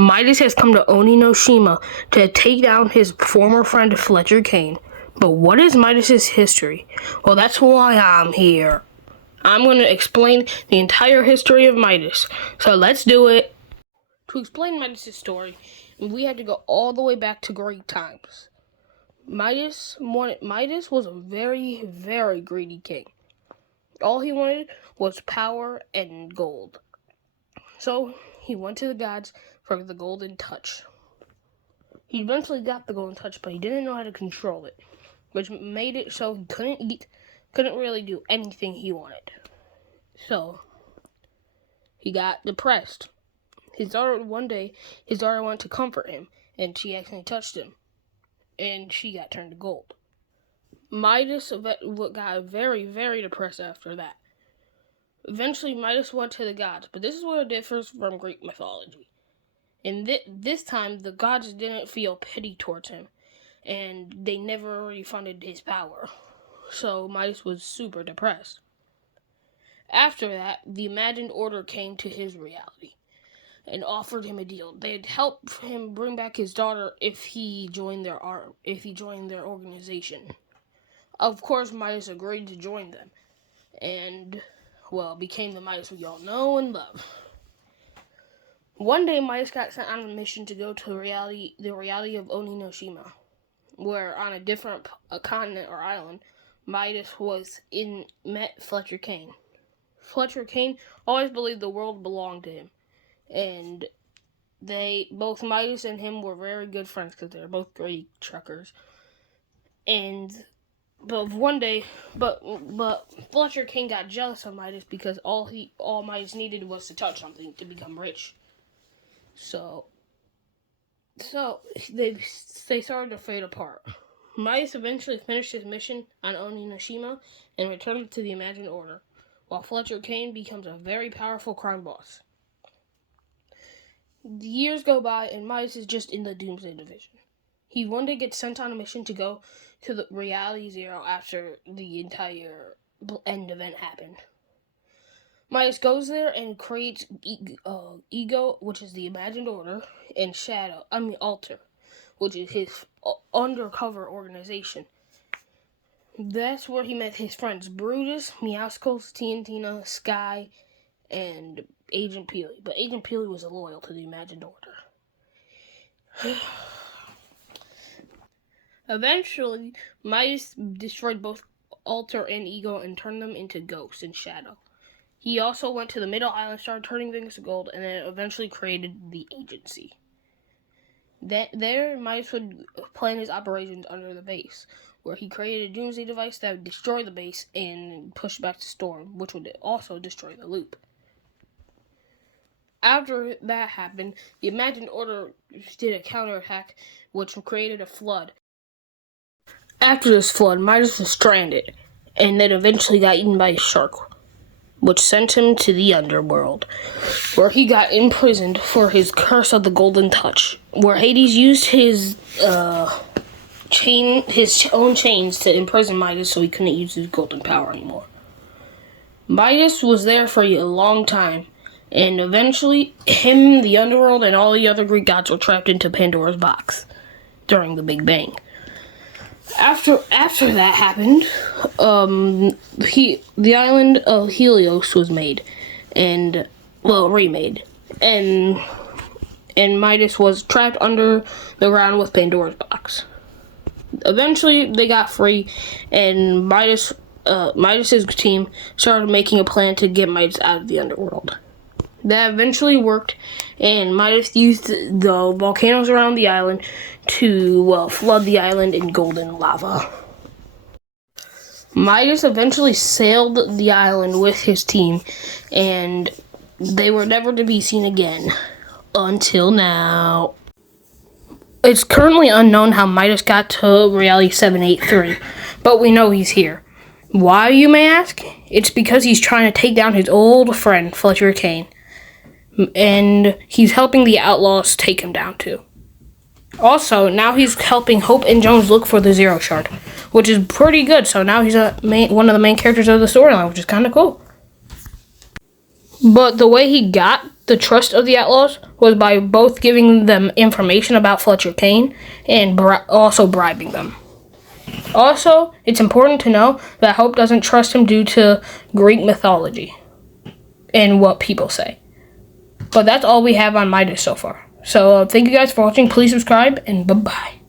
Midas has come to Oninoshima to take down his former friend Fletcher Kane. But what is Midas's history? Well, that's why I'm here. I'm going to explain the entire history of Midas. So let's do it. To explain Midas's story, we had to go all the way back to Greek times. Midas was a very, very greedy king. All he wanted was power and gold. So he went to the gods for the golden touch. He eventually got the golden touch, but he didn't know how to control it, which made it so he couldn't eat, couldn't really do anything he wanted. So he got depressed. One day, his daughter wanted to comfort him, and she accidentally touched him, and she got turned to gold. Midas got very, very depressed after that. Eventually, Midas went to the gods, but this is where it differs from Greek mythology. And this time, the gods didn't feel pity towards him, and they never refunded his power. So Midas was super depressed. After that, the imagined order came to his reality and offered him a deal. They'd help him bring back his daughter if he joined their organization. Of course, Midas agreed to join them, and became the Midas we all know and love. One day, Midas got sent on a mission to go to the reality of Oninoshima, where on a different continent or island, Midas met Fletcher Kane. Fletcher Kane always believed the world belonged to him, and both Midas and him were very good friends because they were both great truckers. But Fletcher Kane got jealous of Midas because all Midas needed was to touch something to become rich. So they started to fade apart. Midas eventually finished his mission on Oninoshima and returned to the imagined order, while Fletcher Kane becomes a very powerful crime boss. The years go by and Midas is just in the Doomsday Division. He one day gets sent on a mission to go to the Reality Zero after the entire end event happened. Midas goes there and creates Ego, which is the imagined order, and Alter, which is his undercover organization. That's where he met his friends Brutus, Meowscles, Tiantina, Sky, and Agent Peely. But Agent Peely was loyal to the imagined order. Eventually, Midas destroyed both Alter and Ego and turned them into ghosts and shadow. He also went to the Middle Island, started turning things to gold, and then eventually created the Agency. There, Midas would plan his operations under the base, where he created a doomsday device that would destroy the base and push back the storm, which would also destroy the loop. After that happened, the imagined order did a counterattack, which created a flood. After this flood, Midas was stranded, and then eventually got eaten by a shark, which sent him to the underworld, where he got imprisoned for his curse of the golden touch, where Hades used his own chains to imprison Midas so he couldn't use his golden power anymore. Midas was there for a long time, and eventually him, the underworld, and all the other Greek gods were trapped into Pandora's box during the Big Bang. After that happened, the island of Helios was made, remade, and Midas was trapped under the ground with Pandora's box. Eventually, they got free, and Midas's team started making a plan to get Midas out of the underworld. That eventually worked, and Midas used the volcanoes around the island to flood the island in golden lava. Midas eventually sailed the island with his team, and they were never to be seen again until now. It's currently unknown how Midas got to Reality 783, but we know he's here. Why, you may ask? It's because he's trying to take down his old friend, Fletcher Kane, and he's helping the outlaws take him down too. Also, now he's helping Hope and Jones look for the Zero Shard, which is pretty good. So now he's one of the main characters of the storyline, which is kind of cool. But the way he got the trust of the Outlaws was by both giving them information about Fletcher Kane and also bribing them. Also, it's important to know that Hope doesn't trust him due to Greek mythology and what people say. But that's all we have on Midas so far. So thank you guys for watching. Please subscribe, and bye-bye.